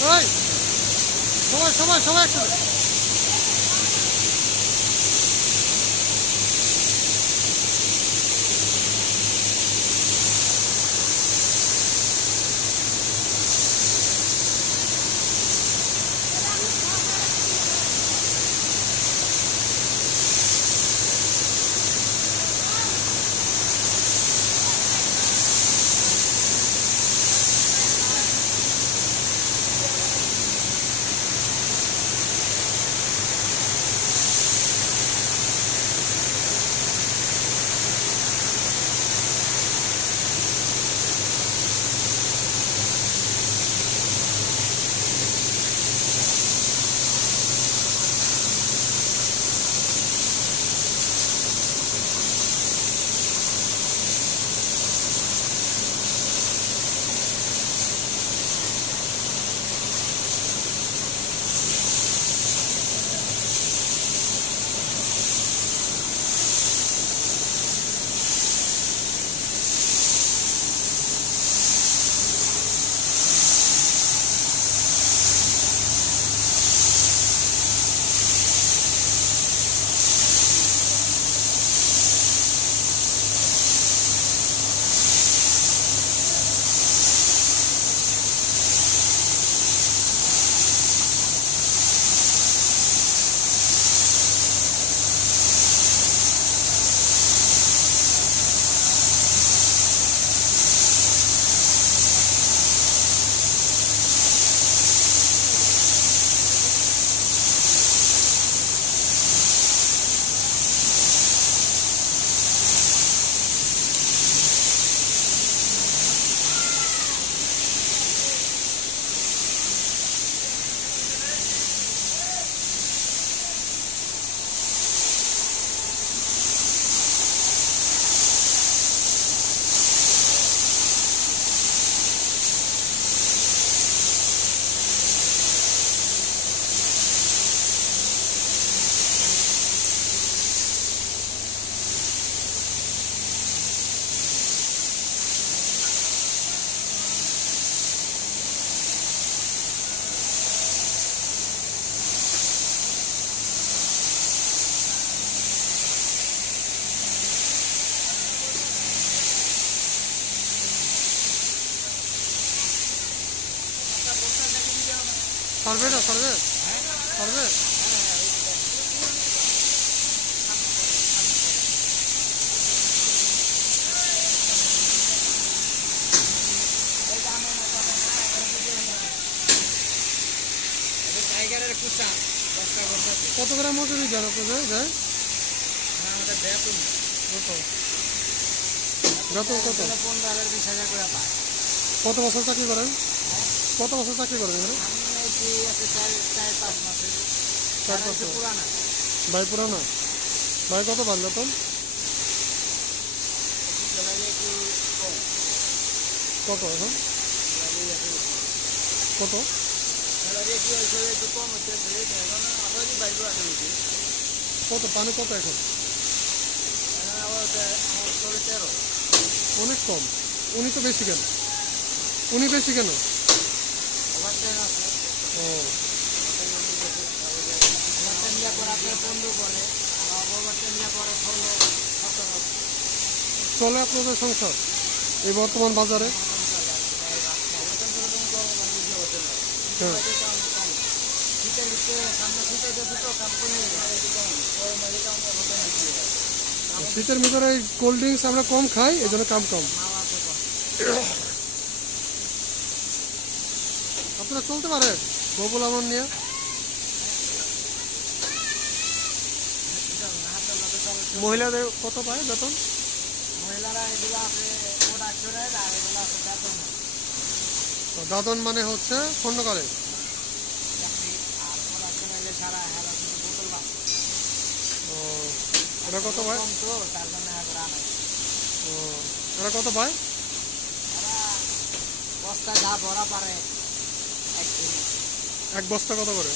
সবাই সবাই সবাই একসাথে সরবে না সরবে সরবে কত গ্রাম মজুরি দেন আপনাদের বেতন কত? কত? বছর চাকরি করেন? কত বছর চাকরি করেন? এখানে এই আছে চার চার পাঁচ মাসের চার পাঁচ। পুরানা ভাই পুরানা? ভাই কত পান বেতন কত এখন? কত? কত? পানি কত এখন? অনেক কম। উনি তো বেশি কেন? উনি বেশি কেন? চলে আপনাদের সংসার। এই বর্তমান বাজারে। হ্যাঁ। শীতের ভিতরে কোল্ড ড্রিঙ্কস আমরা কম খাই, এই জন্য কাম কম। আপনারা চলতে পারেন? বকুল আমন নিয়ে। মহিলাদের কত পায় বেতন? মহিলারা এগুলো আছে আর এগুলো আছে বেতন। দাদন মানে হচ্ছে খন্ডকারে চাকরি আর প্রোডাকশন এলে সারা হেলা শুধু বোতল বাস ও এটা কত পায়? কম তার জন্য এগুলো আনাই ও কত পায়? ওরা বস্তা যা ভরা পারে এক বস্তা কত করে?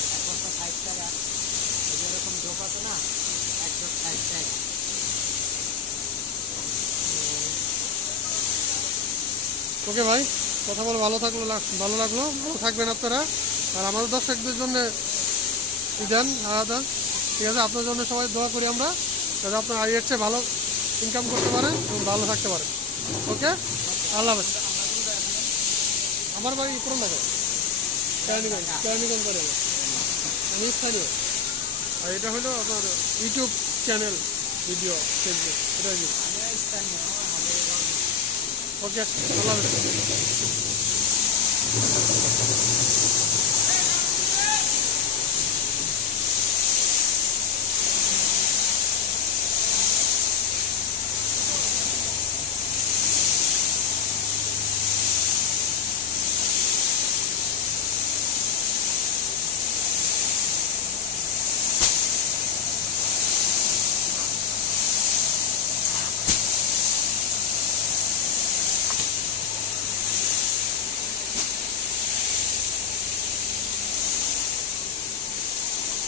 ওকে ভাই, কথা বলে ভালো থাকল ভালো লাগল, ভালো থাকবেন আপনারা। আর আমাদের দর্শকদের জন্য দেন, আলাদা ঠিক আছে আপনার জন্য সবাই দোয়া করি আমরা, যাতে আপনার আর এর চেয়ে ভালো ইনকাম করতে পারেন এবং ভালো থাকতে পারেন। ওকে? আল্লাহ আমার বাড়ি পুরন ঢাকা কেরানীগঞ্জ কেরানীগঞ্জ আমার। আমি স্থানীয় আর এটা হলো আপনার ইউটিউব চ্যানেল ভিডিও ফেসবুক এটা কি ওকে আল্লাহ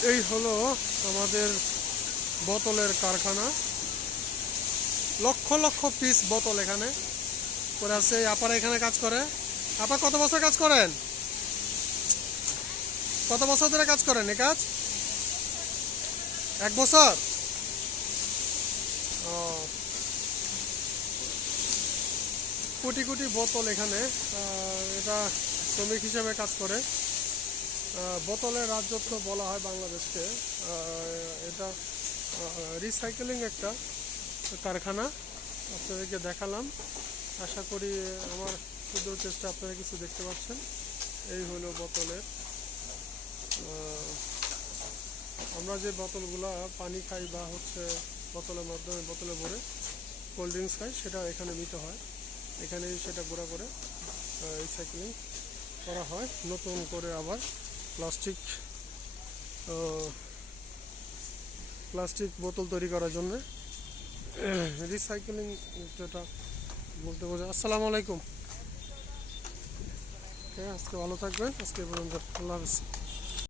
এই হলো আমাদের বোতলের কারখানা। লক্ষ লক্ষ পিস বোতল এখানে। পরে আছে আপারা এখানে কাজ করে। আপা কত বছর কাজ করেন? কত বছর ধরে কাজ করেন এ কাজ? এক বছর? ও। কোটি কোটি বোতল এখানে। এটা শ্রমিক হিসেবে কাজ করে। বোতলের রাজত্ব বলা হয় বাংলাদেশকে। এটা রিসাইকেলিং একটা কারখানা। আপনাদেরকে দেখালাম। আশা করি আমার ক্ষুদ্র চেষ্টা আপনারা কিছু দেখতে পাচ্ছেন। এই হলো বোতলের আমরা যে বোতলগুলা পানি খাই বা হচ্ছে বোতলের মাধ্যমে বোতলে ভরে কোল্ড ড্রিঙ্কস খাই, সেটা এখানে নিতে হয়। এখানেই সেটা গুঁড়া করে রিসাইকেলিং করা হয়। নতুন করে আবার প্লাস্টিক প্লাস্টিক বোতল তৈরি করার জন্য। রিসাইকেলিং যেটা বলতে বোঝা আসসালামু আলাইকুম। আজকে ভালো থাকবেন। আজকে পর্যন্ত। আল্লাহ হাফিজ।